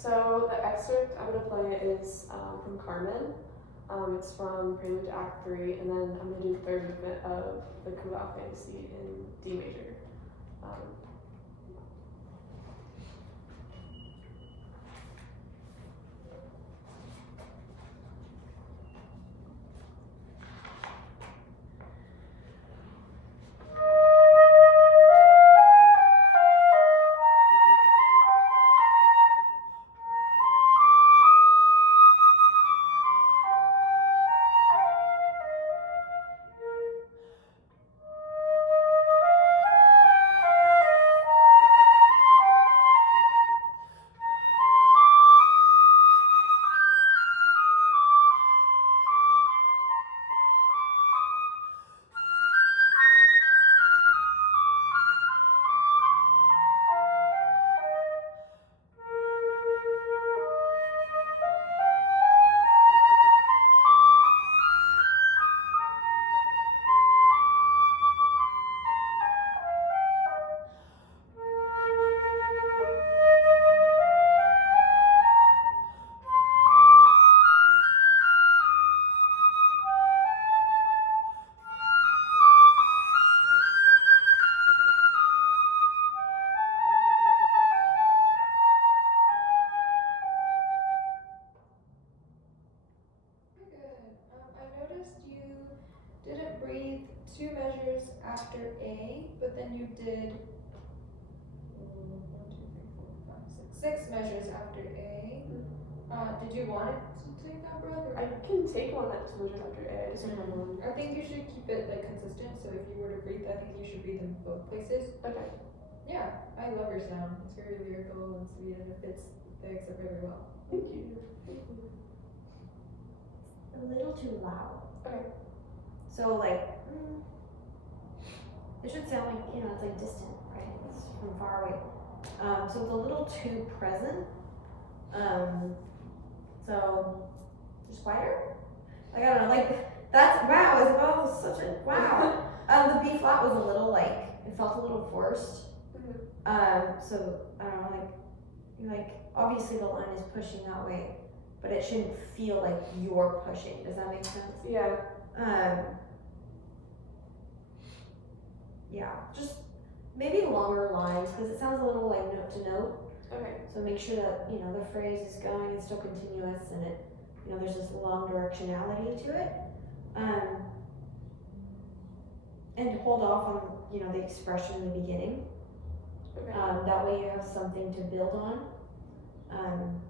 So the excerpt I'm going to play is from Carmen. It's from Prelude to Act 3, and then I'm going to do the third movement of the Kulau Fantasy in D major. Didn't breathe 2 measures after A, but then you did 6 measures after A. Did you want it to take that breath? Or? I can take one that's measures after A. I just don't remember one. I think you should keep it like consistent. So if you were to breathe, I think you should breathe in both places. Okay. Yeah, I love your sound. It's very lyrical and sweet, and it fits the excerpt very well. Thank you. A little too loud. Okay. So like, it should sound like, it's like distant, right? It's from far away. So it's a little too present. So just quieter. Like, I don't know, like that's, wow, Isabel, such a, wow. The B flat was a little like, it felt a little forced. So I don't know, like obviously the line is pushing that way, but it shouldn't feel like you're pushing. Does that make sense? Yeah. Yeah, just maybe longer lines because it sounds a little like note to note. Okay. So make sure that the phrase is going and still continuous, and it there's this long directionality to it. And hold off on the expression in the beginning. Okay. That way you have something to build on.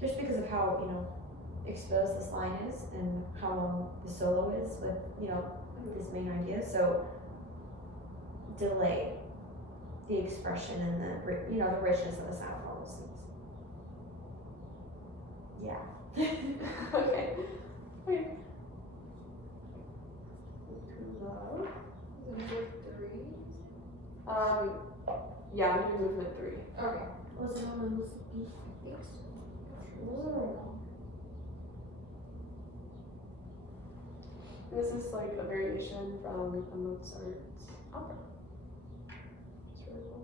Just because of how exposed this line is and how long the solo is with this main idea. So delay the expression and the richness of the sound, all those things. Yeah. Okay. Okay. Love. Number 3. Yeah, I'm doing movement 3. Okay. Was it on the This is like a variation from a Mozart's opera. It's really cool.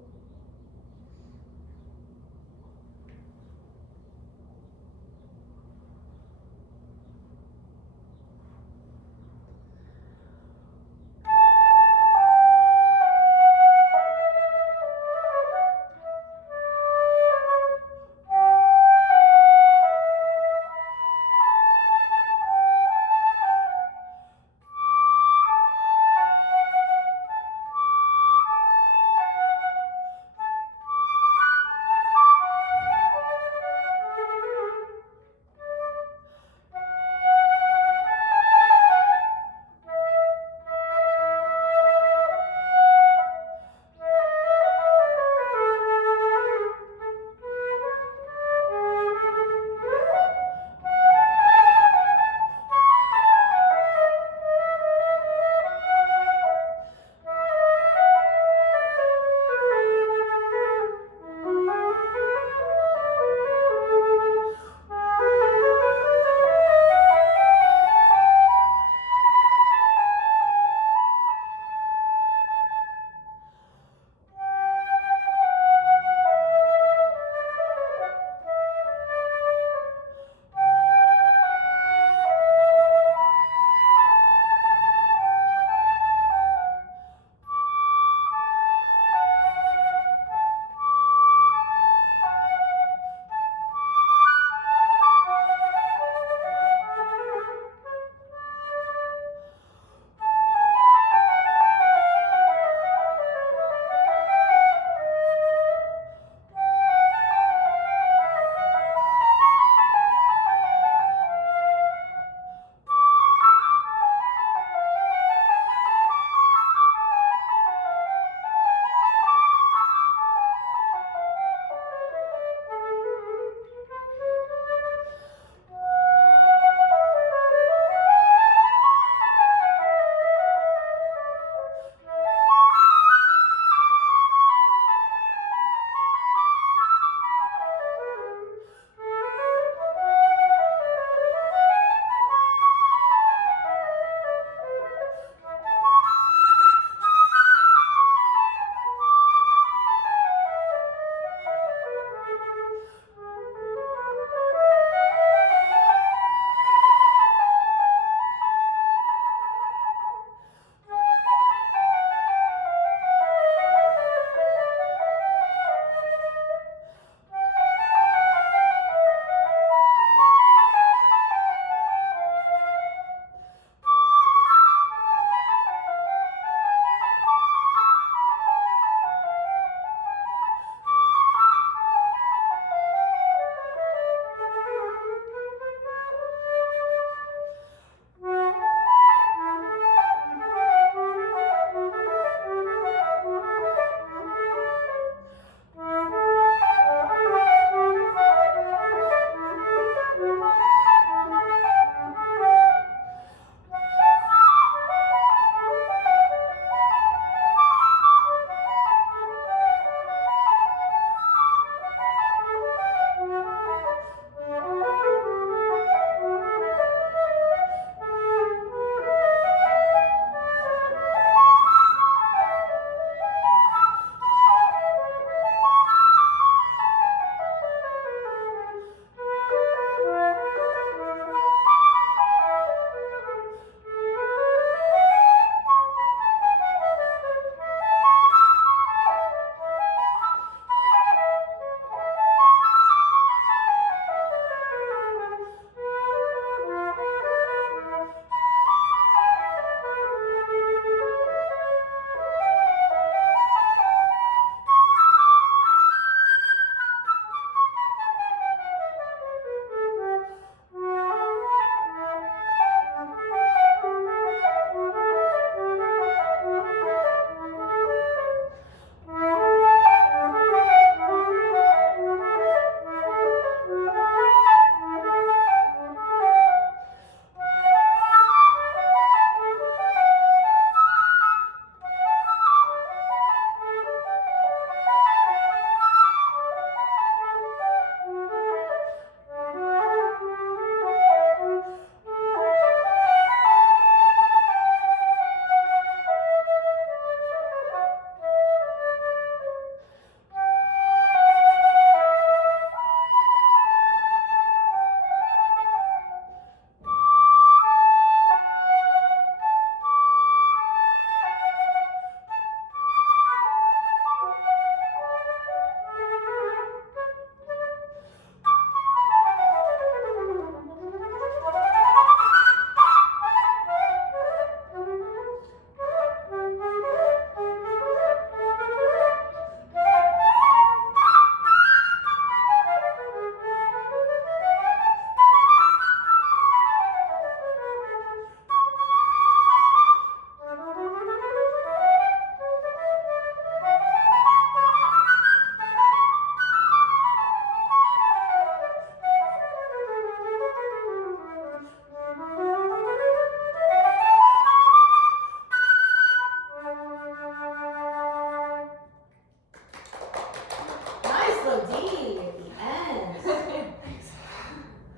Hey, at the end.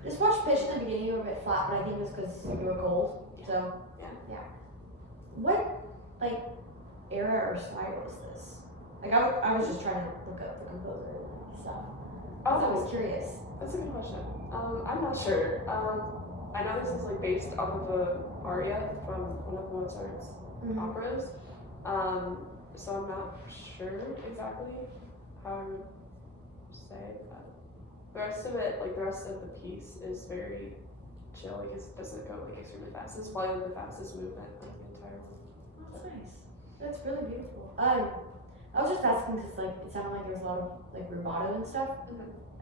Just watch pitch in the beginning, you were a bit flat, but I think it was because you were cold. So, yeah. What, like, era or style is this? Like, I was just trying to look up the composer and stuff. I was curious. That's a good question. I'm not sure. I know this is like based off of a aria from one of Mozart's operas. So I'm not sure exactly how I would say that. The rest of it, like the rest of the piece, is very chill because it doesn't go like extremely fast. It's probably the fastest movement of the entire one. That's nice. That's really beautiful. I was just asking because like it sounded like there was a lot of like rubato and stuff,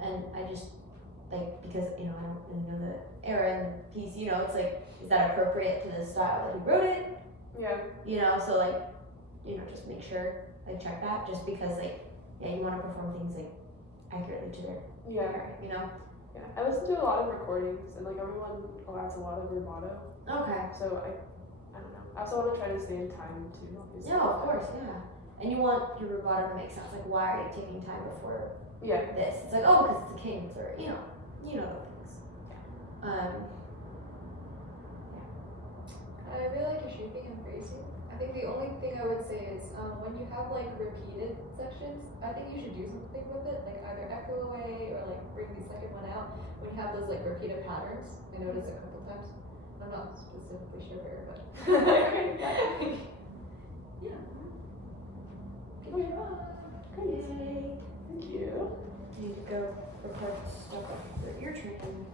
and I just like because I don't really know the era and the piece. It's like is that appropriate to the style that he wrote it? Yeah. So like just make sure like check that just because like you want to perform things like accurately to their era. Yeah. I listen to a lot of recordings and like everyone adds a lot of rubato. Okay. So I don't know. I also want to try to stay in time too. Obviously. Yeah, of course, yeah. And you want your rubato to make sense. Like, why are you taking time before this? It's like, oh, because it's the Kings, or the things. I really like your shaping and phrasing. I think the only thing I would say is when you have like repeated sections, I think you should do something with it, like either echo away or like bring the second one out. When you have those like repeated patterns, I noticed a couple times. I'm not specifically sure where, but yeah. Good job. Yay. Thank you. You need to go record stuff for your training.